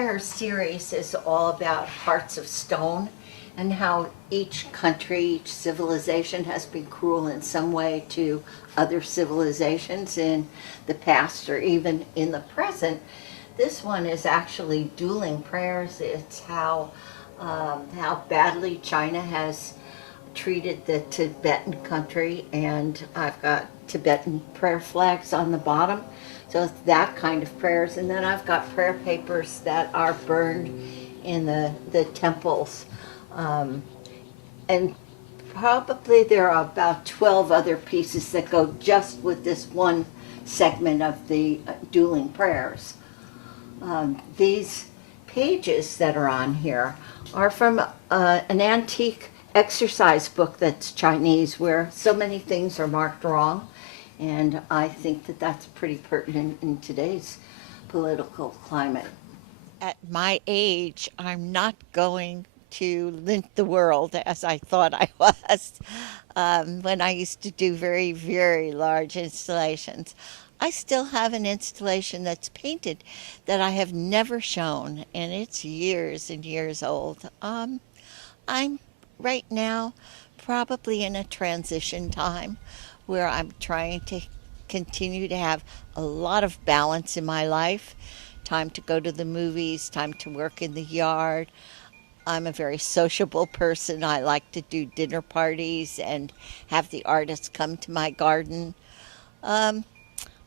entire series is all about hearts of stone and how each country, each civilization has been cruel in some way to other civilizations in the past or even in the present. This one is actually dueling prayers. It's how badly China has treated the Tibetan country, and I've got Tibetan prayer flags on the bottom. So it's that kind of prayers. And then I've got prayer papers that are burned in the temples. And probably there are about 12 other pieces that go just with this one segment of the dueling prayers. These pages that are on here are from an antique exercise book that's Chinese, where so many things are marked wrong, and I think that that's pretty pertinent in today's political climate. At my age, I'm not going to lint the world as I thought I was when I used to do very, very large installations. I still have an installation that's painted that I have never shown, and it's years and years old. I'm right now probably in a transition time where I'm trying to continue to have a lot of balance in my life. Time to go to the movies, time to work in the yard. I'm a very sociable person. I like to do dinner parties and have the artists come to my garden. Um,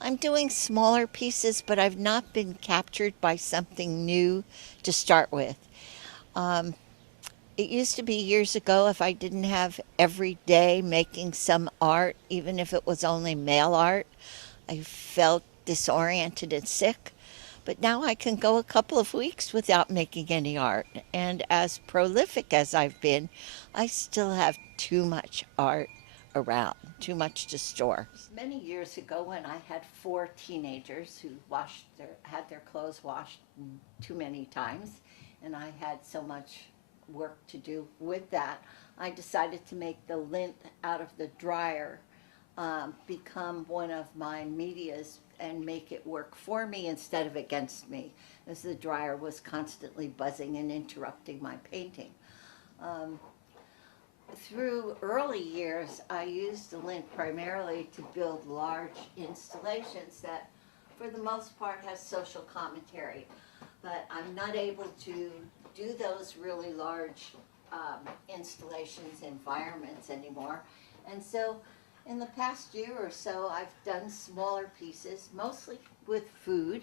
I'm doing smaller pieces, but I've not been captured by something new to start with. Um, It used to be years ago if I didn't have every day making some art, even if it was only mail art, I felt disoriented and sick. But now I can go a couple of weeks without making any art. And as prolific as I've been, I still have too much art around, too much to store. Many years ago, when I had 4 teenagers who had their clothes washed too many times, and I had so much work to do with that, I decided to make the lint out of the dryer become one of my medias and make it work for me instead of against me, as the dryer was constantly buzzing and interrupting my painting. Um, Through early years, I used the lint primarily to build large installations that, for the most part, has social commentary. But I'm not able to do those really large installations, environments anymore. And so in the past year or so, I've done smaller pieces, mostly with food.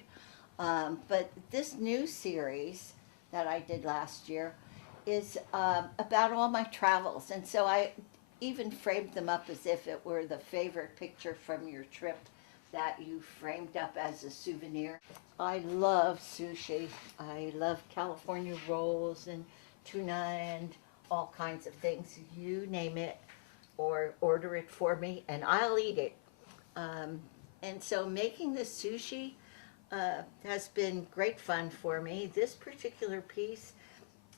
But this new series that I did last year is about all my travels. And so I even framed them up as if it were the favorite picture from your trip that you framed up as a souvenir. I love sushi. I love California rolls and tuna and all kinds of things. You name it or order it for me and I'll eat it. And so making the sushi has been great fun for me. This particular piece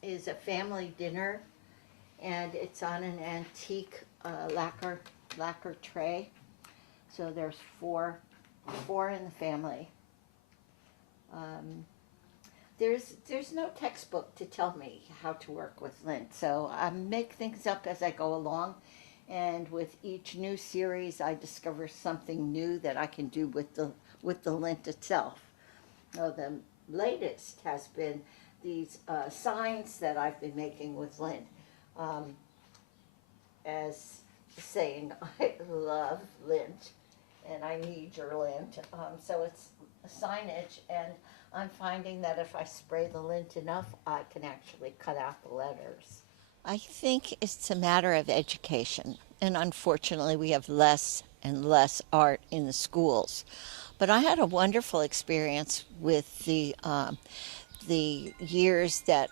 is a family dinner, and it's on an antique lacquer tray. So there's four in the family. Um, there's no textbook to tell me how to work with lint, so I make things up as I go along. And with each new series, I discover something new that I can do with the lint itself. Now, the latest has been these signs that I've been making with lint, as saying I love lint and I need your lint. So it's signage, and I'm finding that if I spray the lint enough, I can actually cut out the letters. I think it's a matter of education, and unfortunately, we have less and less art in the schools. But I had a wonderful experience with the years that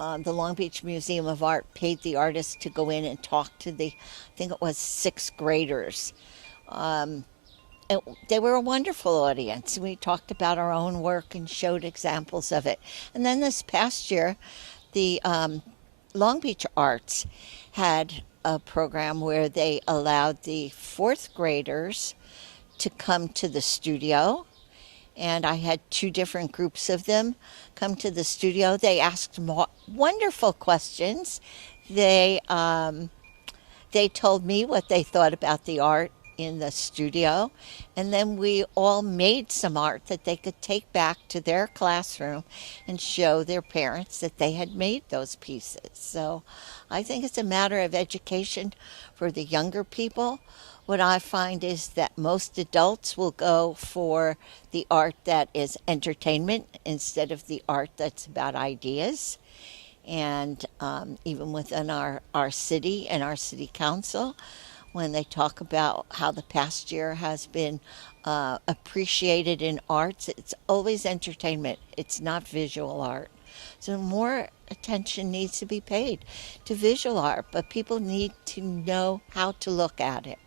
the Long Beach Museum of Art paid the artists to go in and talk to I think it was sixth graders. Um, and they were a wonderful audience. We talked about our own work and showed examples of it. And then this past year, the Long Beach Arts had a program where they allowed the fourth graders to come to the studio and I had two different groups of them come to the studio. They asked wonderful questions. They they told me what they thought about the art in the studio, and then we all made some art that they could take back to their classroom and show their parents that they had made those pieces. So I think it's a matter of education for the younger people. What I find is that most adults will go for the art that is entertainment instead of the art that's about ideas. And even within our city and our city council, when they talk about how the past year has been appreciated in arts, it's always entertainment, it's not visual art. So more attention needs to be paid to visual art, but people need to know how to look at it.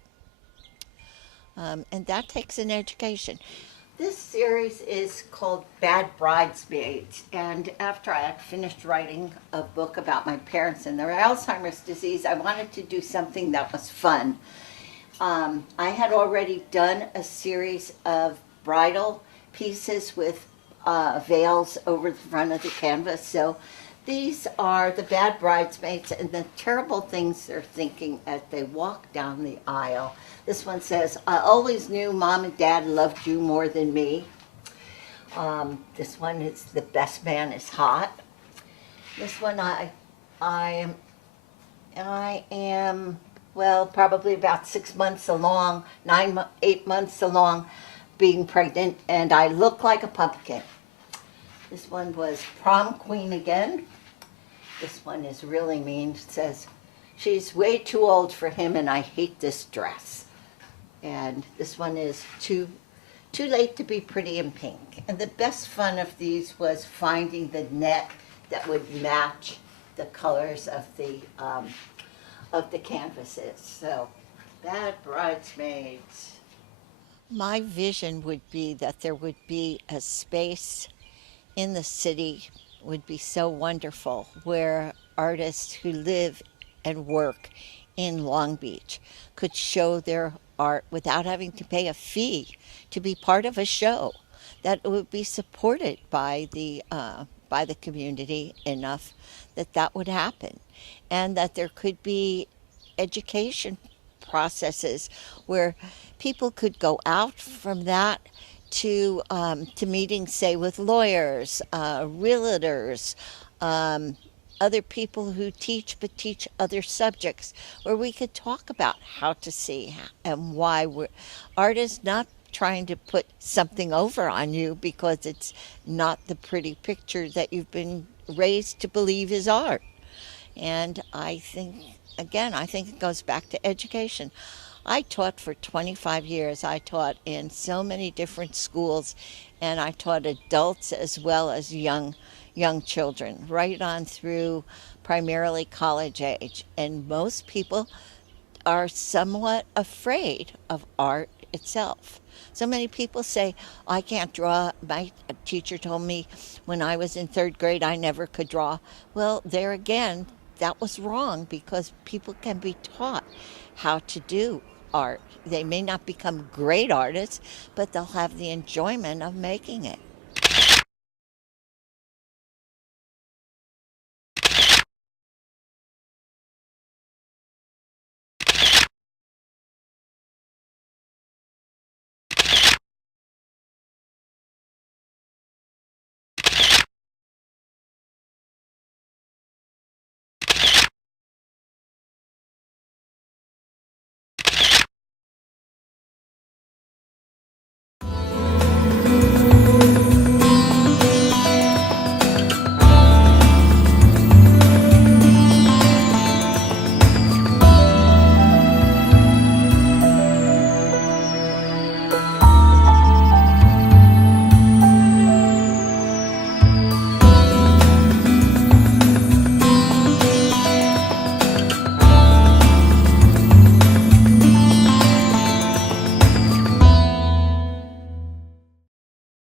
And that takes an education. This series is called Bad Bridesmaids, and after I had finished writing a book about my parents and their Alzheimer's disease, I wanted to do something that was fun. I had already done a series of bridal pieces with veils over the front of the canvas, so these are the bad bridesmaids and the terrible things they're thinking as they walk down the aisle. This one says, I always knew mom and dad loved you more than me. This one is the best man is hot. This one I am well, probably about 6 months along, 8 months along being pregnant, and I look like a pumpkin. This one was prom queen again. This one is really mean. It says, she's way too old for him and I hate this dress. And this one is too late to be pretty in pink. And the best fun of these was finding the net that would match the colors of the canvases. So, Bad Bridesmaids. My vision would be that there would be a space in the city would be so wonderful where artists who live and work in Long Beach could show their art without having to pay a fee to be part of a show that would be supported by the community enough that that would happen, and that there could be education processes where people could go out from that to meetings, say, with lawyers, realtors, um, other people who teach but teach other subjects, where we could talk about how to see and why art is not trying to put something over on you because it's not the pretty picture that you've been raised to believe is art. And I think, again, I think it goes back to education. I taught for 25 years. I taught in so many different schools, and I taught adults as well as young children, right on through primarily college age. And most people are somewhat afraid of art itself. So many people say, I can't draw. My teacher told me when I was in third grade I never could draw. Well, there again, that was wrong because people can be taught how to do art. They may not become great artists, but they'll have the enjoyment of making it.